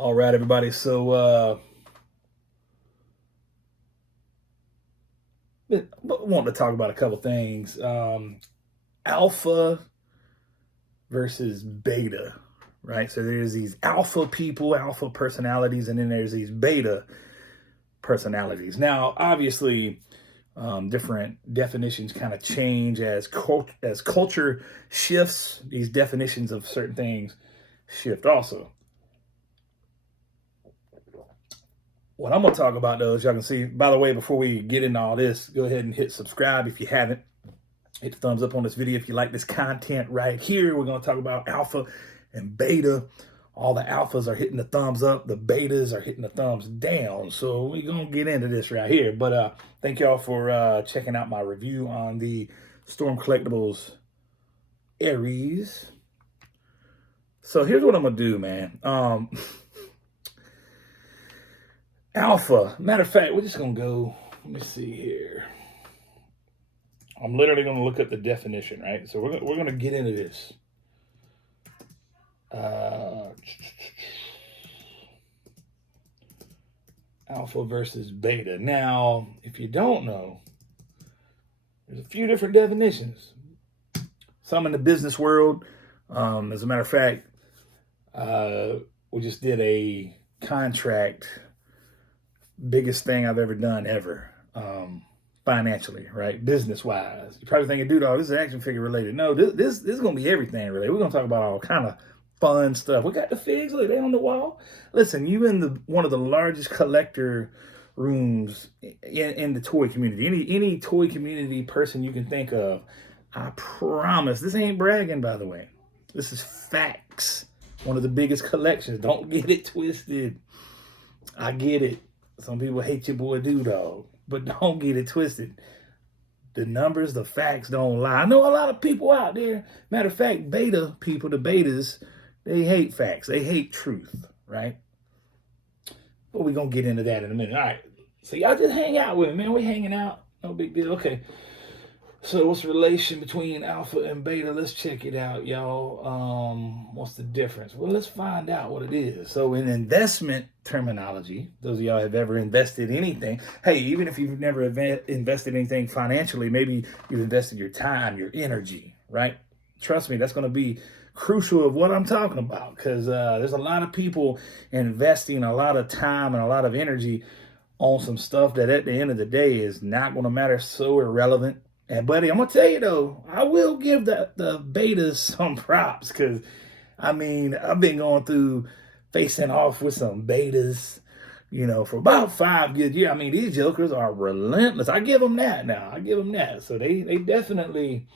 All right, everybody. So, wanting to talk about a couple things. Alpha versus beta, right? So there's these alpha people, alpha personalities, and then there's these beta personalities. Now, obviously, different definitions kind of change as culture shifts. These definitions of certain things shift also. What I'm going to talk about, though, as y'all can see, by the way, before we get into all this, go ahead and hit subscribe if you haven't. Hit the thumbs up on this video if you like this content right here. We're going to talk about alpha and beta. All the alphas are hitting the thumbs up. The betas are hitting the thumbs down. So we're going to get into this right here. But thank y'all for checking out my review on the Storm Collectibles Aries. So here's what I'm going to do, man. Alpha. Matter of fact, we're just going to go. Let me see here. I'm literally going to look up the definition, right? So we're going to get into this. Alpha versus beta. Now, if you don't know, there's a few different definitions. Some in the business world. As a matter of fact, we just did a contract, biggest thing I've ever done ever. Financially, right? Business wise. You're probably thinking, dude, this is action figure related. No, this is gonna be everything related. We're gonna talk about all kind of fun stuff. We got the figs, look, they on the wall. Listen, you in one of the largest collector rooms in the toy community. Any toy community person you can think of. I promise. This ain't bragging, by the way. This is facts. One of the biggest collections. Don't get it twisted. I get it. Some people hate your boy Dudog, but don't get it twisted. The numbers, the facts don't lie. I know a lot of people out there. Matter of fact, beta people, the betas, they hate facts. They hate truth, right? But we're going to get into that in a minute. All right. So y'all just hang out with me, man. We hanging out. No big deal. Okay. So what's the relation between alpha and beta? Let's check it out, y'all. What's the difference? Well, let's find out what it is. So in investment terminology, those of y'all have ever invested anything, hey, even if you've never invested anything financially, maybe you've invested your time, your energy, right? Trust me, that's going to be crucial of what I'm talking about, because there's a lot of people investing a lot of time and a lot of energy on some stuff that at the end of the day is not going to matter, so irrelevant. And buddy, I'm gonna tell you though, I will give the betas some props, because I mean, I've been going through facing off with some betas, for about 5 good years. I mean, these jokers are relentless. I give them that now. I give them that. So they definitely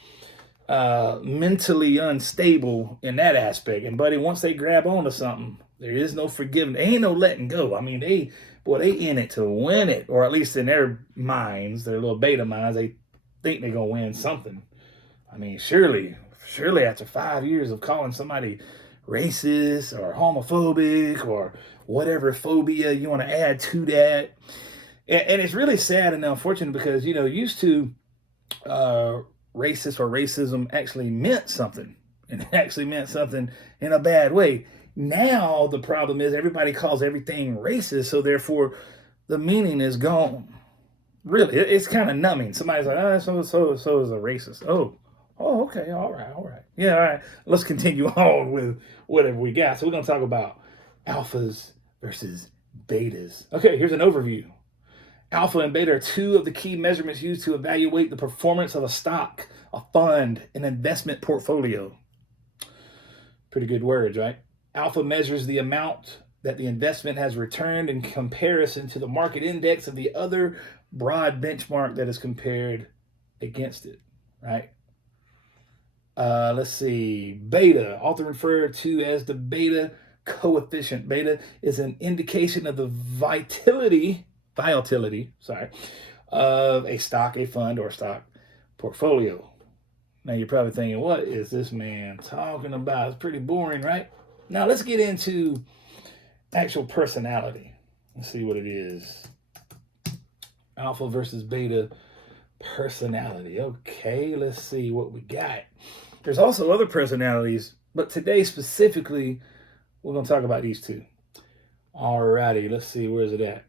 mentally unstable in that aspect. And buddy, once they grab onto something, there is no forgiving. There ain't no letting go. I mean, they in it to win it, or at least in their minds, their little beta minds, they think they're gonna win something. I mean, surely after 5 years of calling somebody racist or homophobic or whatever phobia you want to add to that, and it's really sad and unfortunate, because used to racist or racism actually meant something, and it actually meant something in a bad way. Now the problem is everybody calls everything racist, so therefore the meaning is gone. Really, it's kind of numbing. Somebody's like, so is a racist. Oh, okay, all right. Yeah, all right. Let's continue on with whatever we got. So we're going to talk about alphas versus betas. Okay, here's an overview. Alpha and beta are two of the key measurements used to evaluate the performance of a stock, a fund, an investment portfolio. Pretty good words, right? Alpha measures the amount that the investment has returned in comparison to the market index of the other broad benchmark that is compared against it, right? Let's see. Beta, often referred to as the beta coefficient. Beta is an indication of the volatility, of a stock, a fund, or stock portfolio. Now you're probably thinking, what is this man talking about? It's pretty boring, right? Now let's get into actual personality. Let's see what it is. Alpha versus beta personality. Okay, let's see what we got. There's also other personalities, but today specifically, we're going to talk about these two. Alrighty, let's see, where's it at?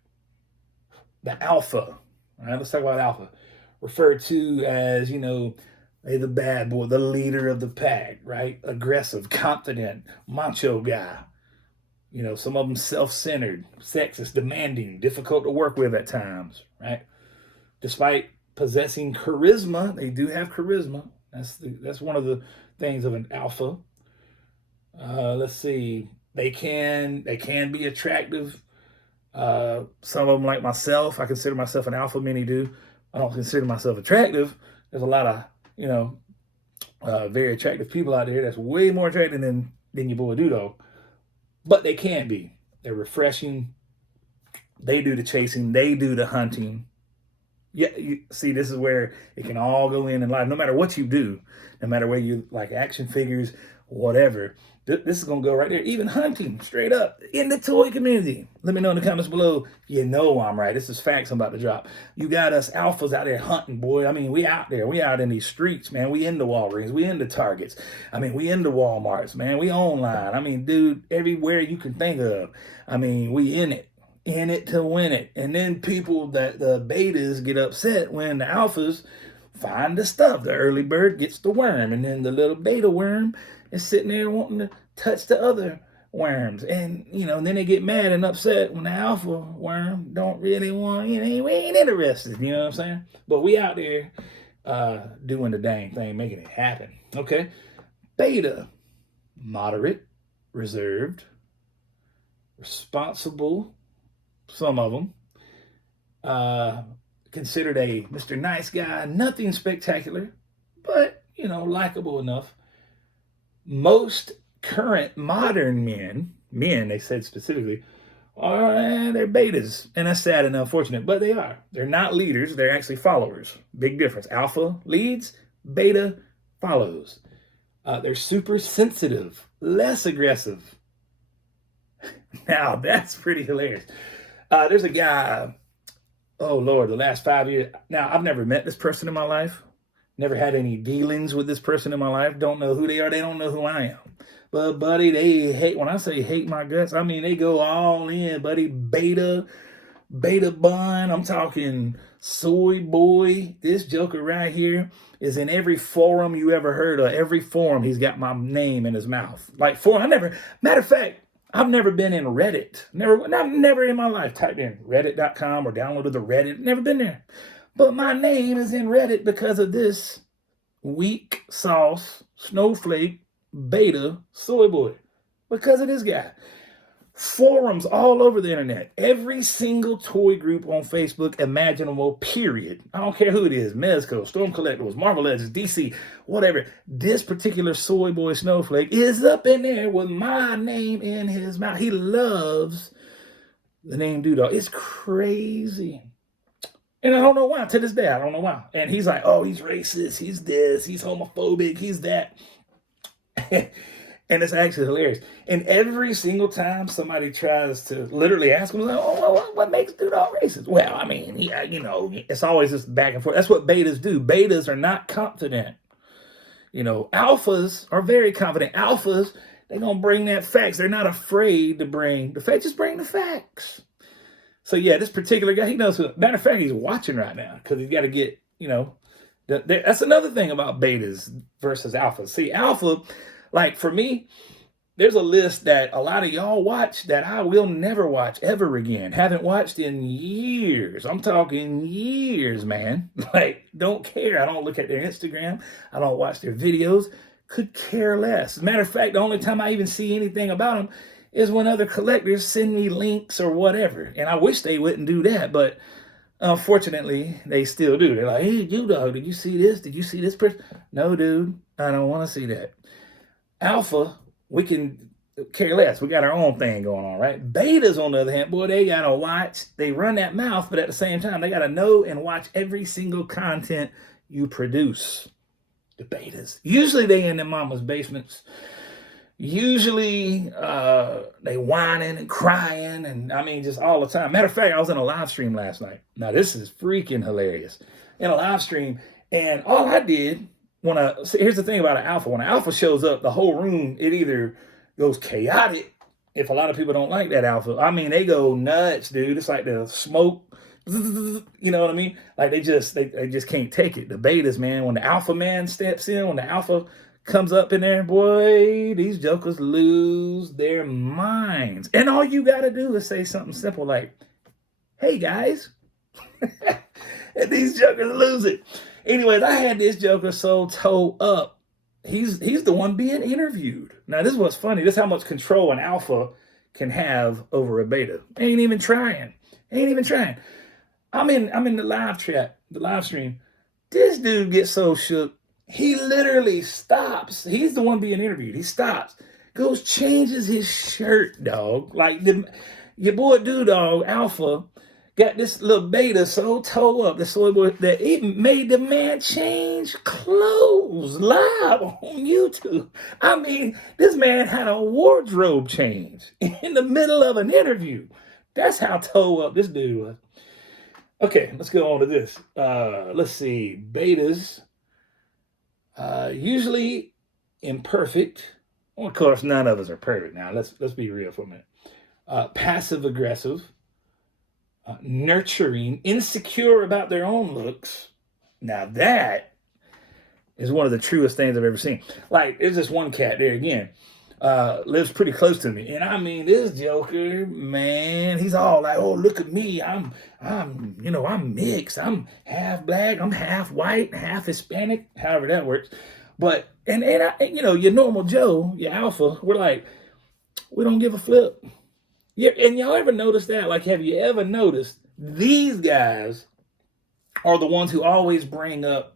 The alpha. All right, let's talk about alpha. Referred to as, the bad boy, the leader of the pack, right? Aggressive, confident, macho guy. Some of them self-centered, sexist, demanding, difficult to work with at times, right? Despite possessing charisma, they do have charisma. That's one of the things of an alpha. Let's see. They can be attractive. Some of them, like myself, I consider myself an alpha. Many do. I don't consider myself attractive. There's a lot of very attractive people out there that's way more attractive than your boy Dudo. But they can be. They're refreshing. They do the chasing. They do the hunting. Yeah, see, this is where it can all go in life. No matter what you do, no matter whether you like action figures, whatever, this is going to go right there. Even hunting, straight up, in the toy community. Let me know in the comments below. You know I'm right. This is facts I'm about to drop. You got us alphas out there hunting, boy. I mean, we out there. We out in these streets, man. We into Walgreens. We into Targets. I mean, we into Walmarts, man. We online. I mean, dude, everywhere you can think of. I mean, we in it. In it to win it. And then people, that the betas, get upset when the alphas find the stuff. The early bird gets the worm, and then the little beta worm is sitting there wanting to touch the other worms. And, then they get mad and upset when the alpha worm don't really want, we ain't interested, you know what I'm saying? But we out there doing the dang thing, making it happen, okay? Beta, moderate, reserved, responsible, some of them, considered a Mr. Nice Guy, nothing spectacular, but, likable enough. Most current modern men, they said specifically, they're betas, and that's sad and unfortunate, but they are. They're not leaders, they're actually followers. Big difference. Alpha leads, beta follows. They're super sensitive, less aggressive. Now, that's pretty hilarious. There's a guy, oh Lord, the last 5 years. Now, I've never met this person in my life. Never had any dealings with this person in my life. Don't know who they are. They don't know who I am. But, buddy, they hate, when I say hate my guts, I mean they go all in, buddy. Beta bun. I'm talking soy boy. This joker right here is in every forum you ever heard of. Every forum, he's got my name in his mouth. Like, matter of fact, I've never been in Reddit. Never in my life typed in reddit.com or downloaded the Reddit. Never been there. But my name is in Reddit because of this weak sauce, snowflake, beta, soy boy. Because of this guy. Forums all over the internet. Every single toy group on Facebook imaginable, period. I don't care who it is. Mezco, Storm Collectibles, Marvel Legends, DC, whatever. This particular soy boy snowflake is up in there with my name in his mouth. He loves the name Doodle. It's crazy. And I don't know why. To this day, I don't know why. And he's like, oh, he's racist. He's this. He's homophobic. He's that. And it's actually hilarious. And every single time somebody tries to literally ask him, like, oh, what makes Doodle racist? Well, I mean, yeah, it's always just back and forth. That's what betas do. Betas are not confident. Alphas are very confident. Alphas, they're going to bring that facts. They're not afraid to bring the facts. Just bring the facts. So, yeah, this particular guy, he knows. Matter of fact, he's watching right now because he's got to get, that's another thing about betas versus alphas. See, alpha, like for me, there's a list that a lot of y'all watch that I will never watch ever again. Haven't watched in years. I'm talking years, man. Like, don't care. I don't look at their Instagram. I don't watch their videos. Could care less. As a matter of fact, the only time I even see anything about them is when other collectors send me links or whatever. And I wish they wouldn't do that, but unfortunately, they still do. They're like, hey, you dog, did you see this? Did you see this person? No, dude, I don't want to see that. Alpha, we can care less. We got our own thing going on, right? Betas, on the other hand, boy, they got to watch. They run that mouth, but at the same time, they got to know and watch every single content you produce. The betas. Usually they in their mama's basements. Usually they whining and crying, and I mean, just all the time. Matter of fact, I was in a live stream last night. Now, this is freaking hilarious. In a live stream, and all I did, here's the thing about an alpha. When an alpha shows up, the whole room, it either goes chaotic if a lot of people don't like that alpha, I mean, they go nuts, dude. It's like the smoke. You know what I mean? Like they just can't take it. The betas, man, when the alpha man steps in, when the alpha comes up in there, boy, these jokers lose their minds. And all you got to do is say something simple like, hey, guys. And these jokers lose it. Anyways, I had this joker so towed up. He's the one being interviewed. Now, this is what's funny. This is how much control an alpha can have over a beta. Ain't even trying. I'm in the live chat, the live stream. This dude gets so shook. He literally stops. He's the one being interviewed. He stops, goes, changes his shirt, dog. Like your boy Dog Alpha got this little beta so towed up, the soy boy, that it made the man change clothes live on YouTube. I mean, this man had a wardrobe change in the middle of an interview. That's how towed up this dude was. Okay, let's go on to this. Let's see. Betas, usually imperfect. Well, of course, none of us are perfect now. Let's be real for a minute. Passive aggressive. Nurturing, insecure about their own looks. Now that is one of the truest things I've ever seen. Like, there's this one cat there again, lives pretty close to me. And I mean, this joker, man, he's all like, oh, look at me. I'm mixed. I'm half black. I'm half white, half Hispanic, however that works. But, and I, your normal Joe, your alpha, we're like, we don't give a flip. Yeah, and y'all ever notice that? Like, have you ever noticed these guys are the ones who always bring up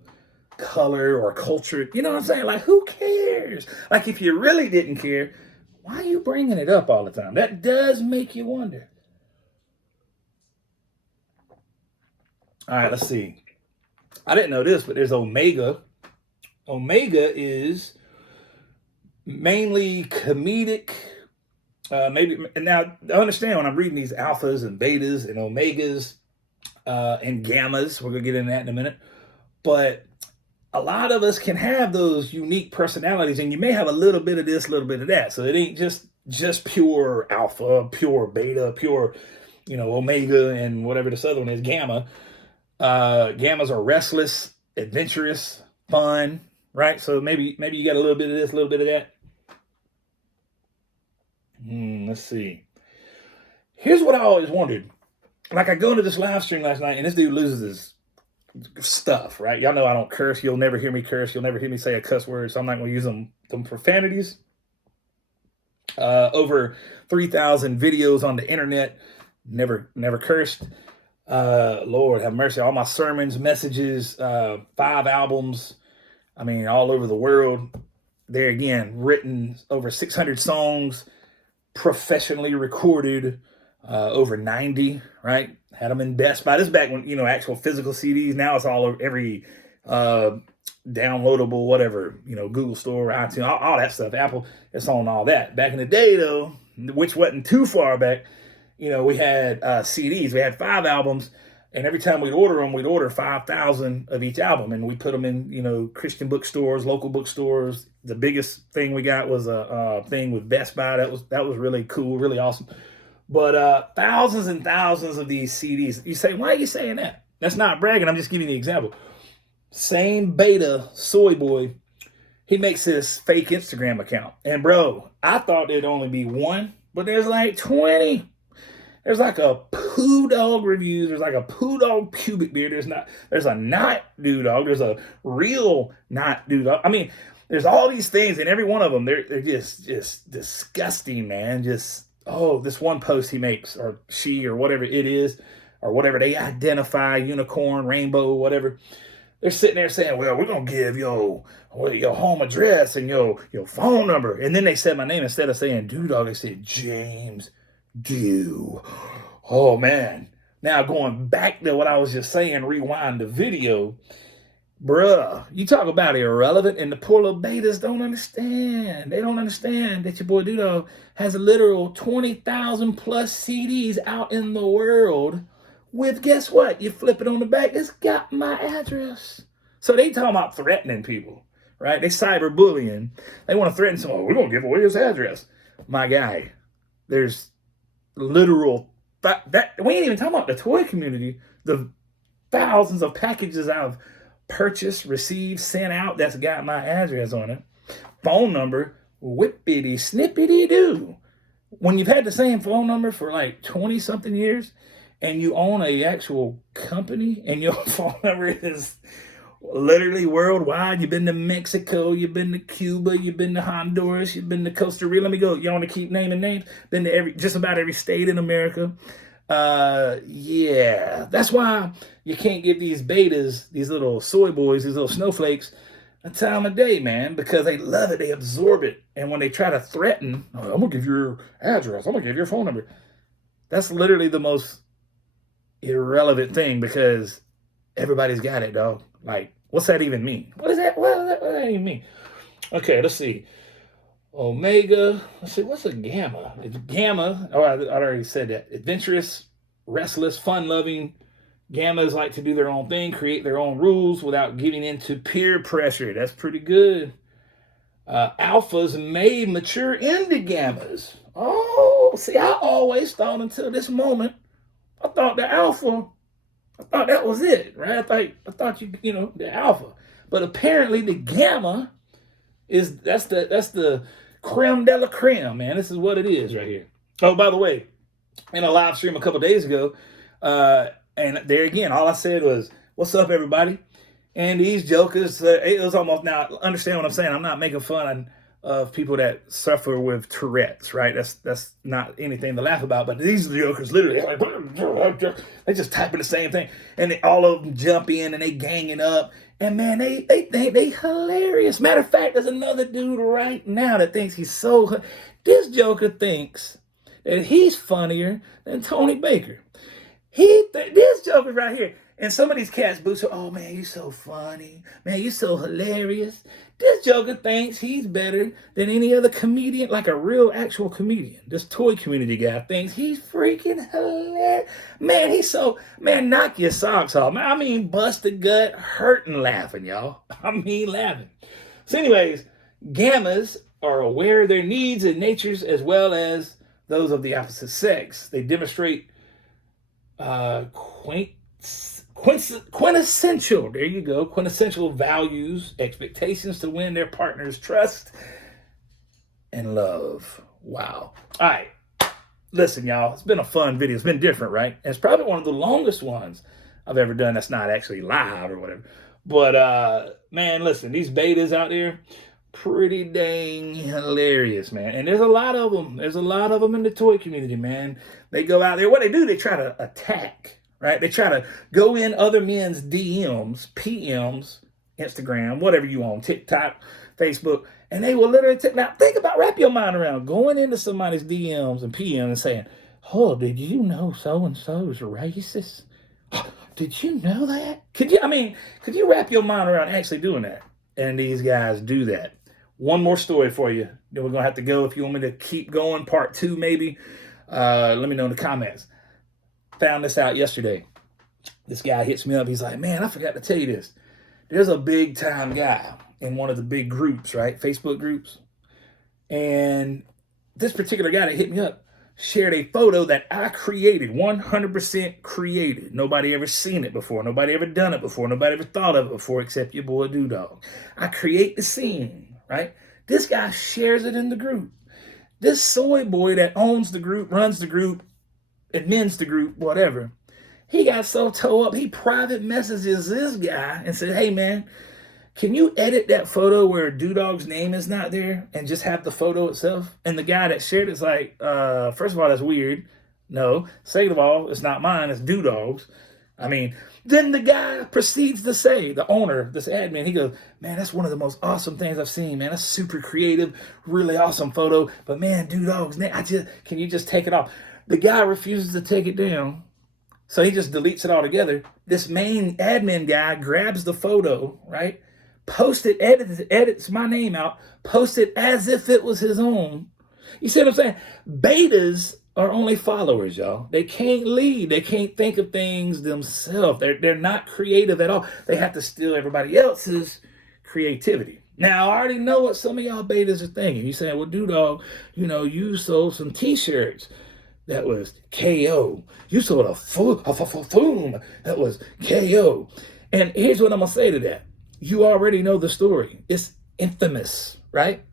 color or culture? You know what I'm saying? Like, who cares? Like, if you really didn't care, why are you bringing it up all the time? That does make you wonder. All right, let's see. I didn't know this, but there's Omega. Omega is mainly comedic. Maybe, and now I understand when I'm reading these alphas and betas and omegas and gammas, we're gonna get into that in a minute, but a lot of us can have those unique personalities, and you may have a little bit of this, a little bit of that. So it ain't just pure alpha, pure beta, pure, omega, and whatever this other one is, gamma. Gammas are restless, adventurous, fun, right? So maybe you got a little bit of this, a little bit of that. Let's see. Here's what I always wondered. Like, I go into this live stream last night, and this dude loses his stuff, right? Y'all know I don't curse. You'll never hear me curse. You'll never hear me say a cuss word, so I'm not going to use them profanities. Over 3,000 videos on the internet. Never cursed. Lord have mercy. All my sermons, messages, 5 albums. I mean, all over the world. There again, written over 600 songs. Professionally recorded, over 90, right? Had them in Best Buy. This is back when, actual physical CDs. Now it's all over every downloadable, whatever, Google Store, iTunes, all that stuff. Apple, it's on all that. Back in the day, though, which wasn't too far back, we had CDs. We had 5 albums, and every time we'd order them, we'd order 5,000 of each album, and we put them in, Christian bookstores, local bookstores. The biggest thing we got was a thing with Best Buy. That was really cool, really awesome. But thousands and thousands of these CDs. You say, why are you saying that? That's not bragging. I'm just giving you an example. Same beta soy boy. He makes this fake Instagram account, and bro, I thought there'd only be one, but there's like 20. There's like a poo dog reviews. There's like a poo dog pubic beard. There's a not do dog. There's a real not do dog. I mean, there's all these things, and every one of them, they're just disgusting, man. Just, this one post he makes, or she, or whatever it is, or whatever they identify, unicorn, rainbow, whatever. They're sitting there saying, well, we're going to give your home address and your phone number. And then they said my name. Instead of saying Dog, they said James Dew. Oh, man. Now, going back to what I was just saying, rewind the video. Bruh, you talk about irrelevant, and the poor little betas don't understand. They don't understand that your boy Dog has a literal 20,000 plus CDs out in the world with, guess what? You flip it on the back, it's got my address. So they talking about threatening people, right? They cyberbullying. They want to threaten someone. We're going to give away his address. My guy, There's literal that we ain't even talking about the toy community. The thousands of packages I've purchased, received, sent out that's got my address on it, phone number, whippity snippity doo. When you've had the same phone number for like 20 something years and you own a actual company and your phone number is literally worldwide. You've been to Mexico, you've been to Cuba, you've been to Honduras, you've been to Costa Rica. Let me go. You want to keep naming names? Been to just about every state in America. Yeah, that's why you can't give these betas, these little soy boys, these little snowflakes, a time of day, man, because they love it, they absorb it, and when they try to threaten, oh, I'm gonna give you your address, I'm gonna give you your phone number. That's literally the most irrelevant thing because everybody's got it, dog. Like, what's that even mean? What does that even mean? Okay, let's see. Omega. Let's see, what's a gamma? It's gamma. Oh, I already said that. Adventurous, restless, fun-loving. Gammas like to do their own thing, create their own rules without giving into peer pressure. That's pretty good. Alphas may mature into gammas. Oh, see, I always thought until this moment, I thought the alpha, I thought that was it, right? I thought you know, the alpha. But apparently the gamma that's the creme de la creme, man. This is what it is right here. Oh, by the way, in a live stream a couple days ago, and there again, all I said was, "What's up, everybody?" And these jokers, it was almost, now understand what I'm saying. I'm not making fun of people that suffer with Tourette's, right? That's not anything to laugh about. But these jokers literally, they just typing the same thing, and all of them jump in and they ganging up. And man, they think they hilarious. Matter of fact, there's another dude right now that thinks he's so. This joker thinks that he's funnier than Tony Baker. This joker right here. And some of these cats boots are, oh man, you so funny. Man, you so hilarious. This joker thinks he's better than any other comedian, like a real actual comedian. This toy community guy thinks he's freaking hilarious. Man, knock your socks off. Man, I mean, bust the gut, hurting laughing, y'all. I mean, laughing. So anyways, gammas are aware of their needs and natures as well as those of the opposite sex. They demonstrate quintessential, there you go, quintessential values, expectations to win their partner's trust and love. Wow. All right. Listen, y'all, it's been a fun video. It's been different, right? And it's probably one of the longest ones I've ever done that's not actually live or whatever. But, man, listen, these betas out there, pretty dang hilarious, man. And there's a lot of them. There's a lot of them in the toy community, man. They go out there. What they do, they try to attack, right? They try to go in other men's DMs, PMs, Instagram, whatever you on, TikTok, Facebook, and they will literally now think about, wrap your mind around going into somebody's DMs and PMs and saying, oh, did you know so-and-so is racist? Did you know that? Could you wrap your mind around actually doing that? And these guys do that. One more story for you. Then we're going to have to go. If you want me to keep going, part 2 maybe, let me know in the comments. Found this out yesterday. This guy hits me up. He's like, man, I forgot to tell you this. There's a big time guy in one of the big groups, right? Facebook groups. And this particular guy that hit me up shared a photo that I created, 100% created. Nobody ever seen it before. Nobody ever done it before. Nobody ever thought of it before except your boy Doo-Dog. I create the scene, right? This guy shares it in the group. This soy boy that owns the group, runs the group, admins the group, whatever, he got so toe up, he private messages this guy and said, hey, man, can you edit that photo where Doo-Dog's name is not there and just have the photo itself? And the guy that shared it's like, first of all, that's weird. No. Second of all, it's not mine, it's Doo-Dog's. I mean, then the guy proceeds to say, the owner, this admin, he goes, man, that's one of the most awesome things I've seen, man. That's super creative, really awesome photo. But man, Doo-Dog's name, can you just take it off? The guy refuses to take it down. So he just deletes it altogether. This main admin guy grabs the photo, right? Post it, edits my name out, post it as if it was his own. You see what I'm saying? Betas are only followers, y'all. They can't lead. They can't think of things themselves. They're not creative at all. They have to steal everybody else's creativity. Now, I already know what some of y'all betas are thinking. You saying, well, dude, dog, you sold some t-shirts that was KO. You sold a foom that was KO. And here's what I'm going to say to that. You already know the story. It's infamous, right?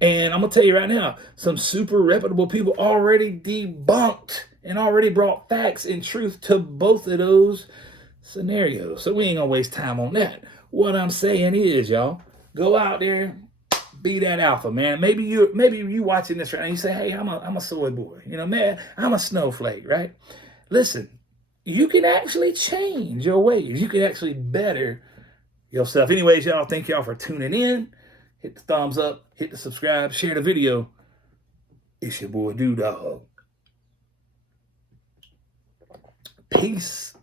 And I'm going to tell you right now, some super reputable people already debunked and already brought facts and truth to both of those scenarios. So we ain't going to waste time on that. What I'm saying is, y'all, go out there, be that alpha, man. Maybe you watching this right now, you say, hey, I'm a soy boy. Man, I'm a snowflake, right? Listen, you can actually change your ways. You can actually better yourself. Anyways, y'all, thank y'all for tuning in. Hit the thumbs up, hit the subscribe, share the video. It's your boy, Dude Dog. Peace.